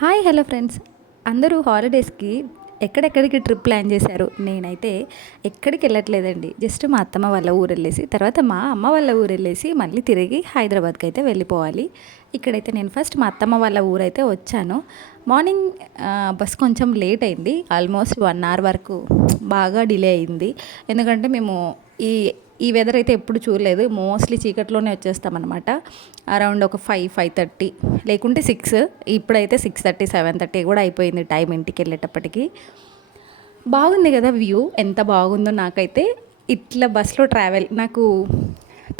Hi hello friends. అందరూ హాలిడేస్కి ఎక్కడెక్కడికి trip plan చేశారు? నేనైతే ఎక్కడికి వెళ్ళట్లేదండి. జస్ట్ మా అత్తమ్మ వాళ్ళ ఊరు వెళ్ళేసి తర్వాత మా అమ్మ వాళ్ళ ఊరు వెళ్ళేసి మళ్ళీ తిరిగి హైదరాబాద్కి అయితే వెళ్ళిపోవాలి. ఇక్కడైతే నేను ఫస్ట్ మా అత్తమ్మ వాళ్ళ ఊరైతే వచ్చాను. మార్నింగ్ బస్ కొంచెం లేట్ అయింది. ఆల్మోస్ట్ వన్ అవర్ వరకు బాగా డిలే అయింది. ఎందుకంటే మేము ఈ ఈ వెదర్ అయితే ఎప్పుడు చూడలేదు. మోస్ట్లీ చీకట్లోనే వచ్చేస్తామన్నమాట. అరౌండ్ ఒక ఫైవ్ ఫైవ్ థర్టీ లేకుంటే సిక్స్ ఇప్పుడైతే సిక్స్ థర్టీ సెవెన్ థర్టీ కూడా అయిపోయింది టైం ఇంటికి వెళ్ళేటప్పటికి. బాగుంది కదా వ్యూ ఎంత బాగుందో నాకైతే. ఇట్లా బస్లో ట్రావెల్ నాకు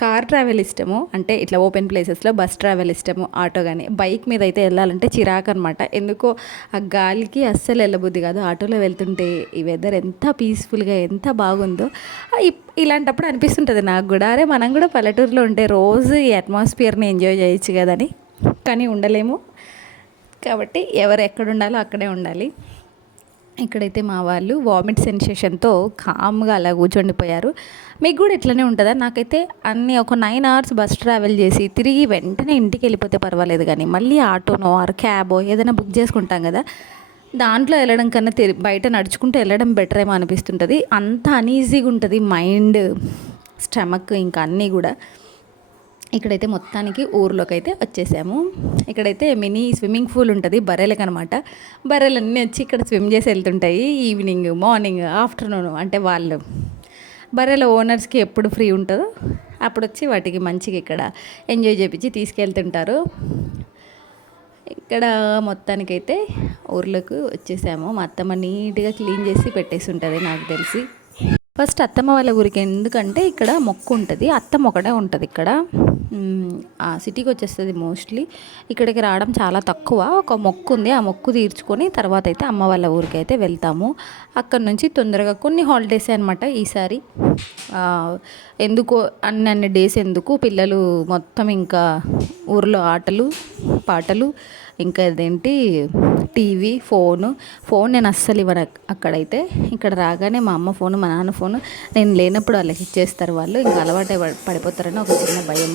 కార్ ట్రావెల్ ఇష్టము అంటే ఇట్లా ఓపెన్ ప్లేసెస్లో బస్ ట్రావెల్ ఇష్టము ఆటో కానీ బైక్ మీద అయితే వెళ్ళాలంటే చిరాకు అనమాట ఎందుకో ఆ గాలికి అస్సలు వెళ్ళబుద్ది కాదు. ఆటోలో వెళ్తుంటే ఈ వెదర్ ఎంత పీస్ఫుల్గా ఎంత బాగుందో. ఇలాంటప్పుడు అనిపిస్తుంటుంది నాకు కూడా. అరే మనం కూడా పల్లెటూరులో ఉంటే రోజు ఈ అట్మాస్ఫియర్ని ఎంజాయ్ చేయొచ్చు కదని. కానీ ఉండలేము. కాబట్టి ఎవరు ఎక్కడ ఉండాలో అక్కడే ఉండాలి. ఇక్కడైతే మా వాళ్ళు వామిట్ సెన్సేషన్తో కామ్గా అలా కూర్చొండిపోయారు మీకు కూడా ఇట్లనే ఉంటుందా? నాకైతే అన్ని ఒక నైన్ అవర్స్ బస్ ట్రావెల్ చేసి తిరిగి వెంటనే ఇంటికి వెళ్ళిపోతే పర్వాలేదు కానీ మళ్ళీ ఆటోనో ఆర్ క్యాబో ఏదైనా బుక్ చేసుకుంటాం కదా దాంట్లో వెళ్ళడం కన్నా తిరి బయట నడుచుకుంటూ వెళ్ళడం బెటర్ ఏమో అనిపిస్తుంటుంది. అంత అన్ఈజీగా ఉంటుంది మైండ్ స్టమక్ ఇంకా అన్నీ కూడా. ఇక్కడైతే మొత్తానికి ఊర్లోకి అయితే వచ్చేసాము. ఇక్కడైతే మినీ స్విమ్మింగ్ పూల్ ఉంటుంది బర్రెలకు అనమాట బర్రెలన్నీ వచ్చి ఇక్కడ స్విమ్ చేసి వెళ్తుంటాయి ఈవినింగ్ మార్నింగ్ ఆఫ్టర్నూన్ అంటే వాళ్ళు. బర్రెల ఓనర్స్కి ఎప్పుడు ఫ్రీ ఉంటుందో అప్పుడు వచ్చి వాటికి మంచిగా ఇక్కడ ఎంజాయ్ చేపించి తీసుకెళ్తుంటారు. ఇక్కడ మొత్తానికైతే ఊర్లోకి వచ్చేసాము. మా అత్తమ్మ నీట్గా క్లీన్ చేసి పెట్టేసి ఉంటుంది నాకు తెలిసి. ఫస్ట్ అత్తమ్మ వాళ్ళ ఊరికి ఎందుకంటే ఇక్కడ మొక్కు ఉంటుంది అత్తమ్మ ఒకటే ఉంటుంది ఇక్కడ. సిటీకి వచ్చేస్తుంది మోస్ట్లీ. ఇక్కడికి రావడం చాలా తక్కువ. ఒక మొక్కు ఉంది ఆ మొక్కు తీర్చుకొని తర్వాత అయితే అమ్మ వాళ్ళ ఊరికి అయితే వెళ్తాము. అక్కడ నుంచి తొందరగా కొన్ని హాలిడేసే అనమాట ఈసారి ఎందుకు అన్ని అన్ని డేస్ ఎందుకు పిల్లలు మొత్తం ఇంకా ఊర్లో ఆటలు పాటలు ఇంకా అదేంటి టీవీ ఫోను. ఫోన్ నేను అస్సలు ఇవ్వను అక్కడైతే. ఇక్కడ రాగానే మా అమ్మ ఫోను మా నాన్న ఫోన్. నేను లేనప్పుడు వాళ్ళకి ఇచ్చేస్తారు వాళ్ళు. ఇంకా అలవాటే పడిపోతారని ఒక చిన్న భయం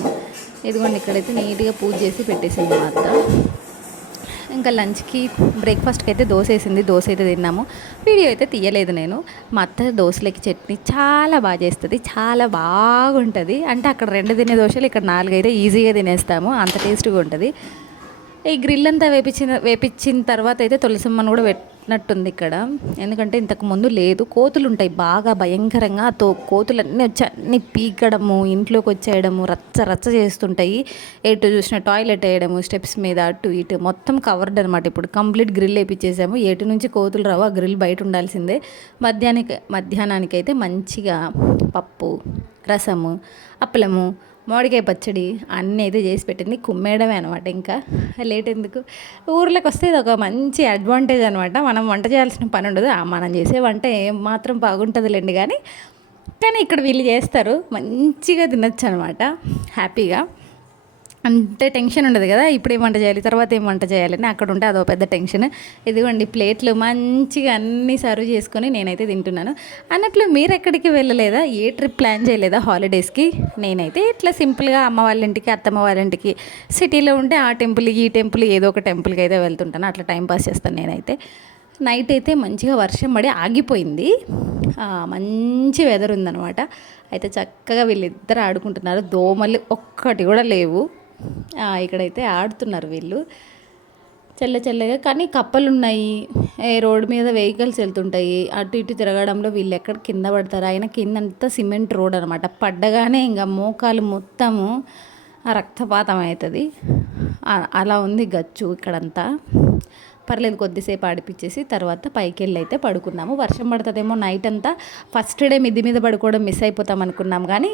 ఇదిగోండి ఇక్కడైతే నీట్గా పూజ చేసి పెట్టేసింది మా అత్త. ఇంకా లంచ్కి బ్రేక్ఫాస్ట్కి అయితే దోశ వేసింది దోశ అయితే తిన్నాము. వీడియో అయితే తీయలేదు నేను. మా అత్త దోశలకి చట్నీ చాలా బాగా చేస్తుంది చాలా బాగుంటుంది. అంటే అక్కడ రెండు తినే దోశలు ఇక్కడ నాలుగు అయితే ఈజీగా తినేస్తాము అంత టేస్ట్గా ఉంటుంది. ఈ గ్రిల్ అంతా వేపించిన వేపించిన తర్వాత అయితే తులసిమ్మను కూడా పెట్టినట్టుంది ఇక్కడ. ఎందుకంటే ఇంతకు ముందు లేదు. కోతులు ఉంటాయి బాగా భయంకరంగా. తో కోతులన్నీ వచ్చి అన్ని పీకడము ఇంట్లోకి వచ్చేయడము రచ్చ రచ్చ చేస్తుంటాయి. ఎటు చూసిన టాయిలెట్ వేయడము స్టెప్స్ మీద అటు ఇటు మొత్తం కవర్డ్ అనమాట ఇప్పుడు కంప్లీట్ గ్రిల్ వేపించేసాము. ఎటు నుంచి కోతులు రావు ఆ గ్రిల్ బయట ఉండాల్సిందే. మధ్యాహ్నానికి మధ్యాహ్నానికి అయితే మంచిగా పప్పు రసము అప్పలము మామిడికాయ పచ్చడి అన్నీ అయితే చేసి పెట్టింది. కుమ్మేయడమే అనమాట ఇంకా. లేట్ ఎందుకు? ఊర్లోకి వస్తే ఇది ఒక మంచి అడ్వాంటేజ్ అనమాట మనం వంట చేయాల్సిన పని ఉండదు. మనం చేసే వంట ఏం మాత్రం బాగుంటుందిలేండి కానీ కానీ ఇక్కడ వీళ్ళు చేస్తారు. మంచిగా తినచ్చు అనమాట హ్యాపీగా అంటే టెన్షన్ ఉండదు కదా ఇప్పుడు ఏం వంట చేయాలి తర్వాత ఏం వంట చేయాలని అక్కడ ఉంటే అదో పెద్ద టెన్షన్. ఇదిగోండి ప్లేట్లు మంచిగా అన్నీ సర్వ్ చేసుకొని నేనైతే తింటున్నాను. అన్నట్లు మీరు ఎక్కడికి వెళ్ళలేదా? ఏ ట్రిప్ ప్లాన్ చేయలేదా హాలిడేస్కి? నేనైతే ఇట్లా సింపుల్గా అమ్మ వాళ్ళ ఇంటికి అత్తమ్మ వాళ్ళ ఇంటికి సిటీలో ఉంటే ఆ టెంపుల్ ఈ టెంపుల్ ఏదో ఒక టెంపుల్కి అయితే వెళ్తుంటాను. అట్లా టైం పాస్ చేస్తాను నేనైతే. నైట్ అయితే మంచిగా వర్షం పడి ఆగిపోయింది. మంచి వెదర్ ఉందనమాట అయితే చక్కగా వీళ్ళిద్దరు ఆడుకుంటున్నారు. దోమలు ఒక్కటి కూడా లేవు. ఇక్కడైతే ఆడుతున్నారు వీళ్ళు. చల్ల చల్లగా కానీ కప్పలు ఉన్నాయి రోడ్డు మీద వెహికల్స్ వెళ్తుంటాయి. అటు ఇటు తిరగడంలో వీళ్ళు ఎక్కడ కింద పడతారు? ఆయన కింద అంతా సిమెంట్ రోడ్ అనమాట పడ్డగానే ఇంకా మోకాలు మొత్తము రక్తపాతం అవుతుంది. అలా ఉంది గచ్చు ఇక్కడంతా. పర్లేదు కొద్దిసేపు ఆడిపించేసి తర్వాత పైకి వెళ్ళి అయితే పడుకున్నాము. వర్షం పడుతుందేమో నైట్ అంతా. ఫస్ట్ డే మిద్ది మీద పడుకోవడం మిస్ అయిపోతాం అనుకున్నాం కానీ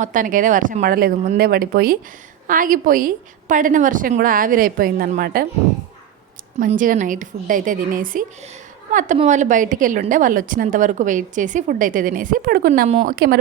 మొత్తానికైతే వర్షం పడలేదు. ముందే పడిపోయి ఆగిపోయి పడిన వర్షం కూడా ఆవిరైపోయిందనమాట. మంచిగా నైట్ ఫుడ్ అయితే తినేసి మా అత్తమ్మ వాళ్ళు బయటికి వెళ్ళుండే వాళ్ళు వచ్చినంత వరకు వెయిట్ చేసి ఫుడ్ అయితే తినేసి పడుకున్నాము. ఓకే మరి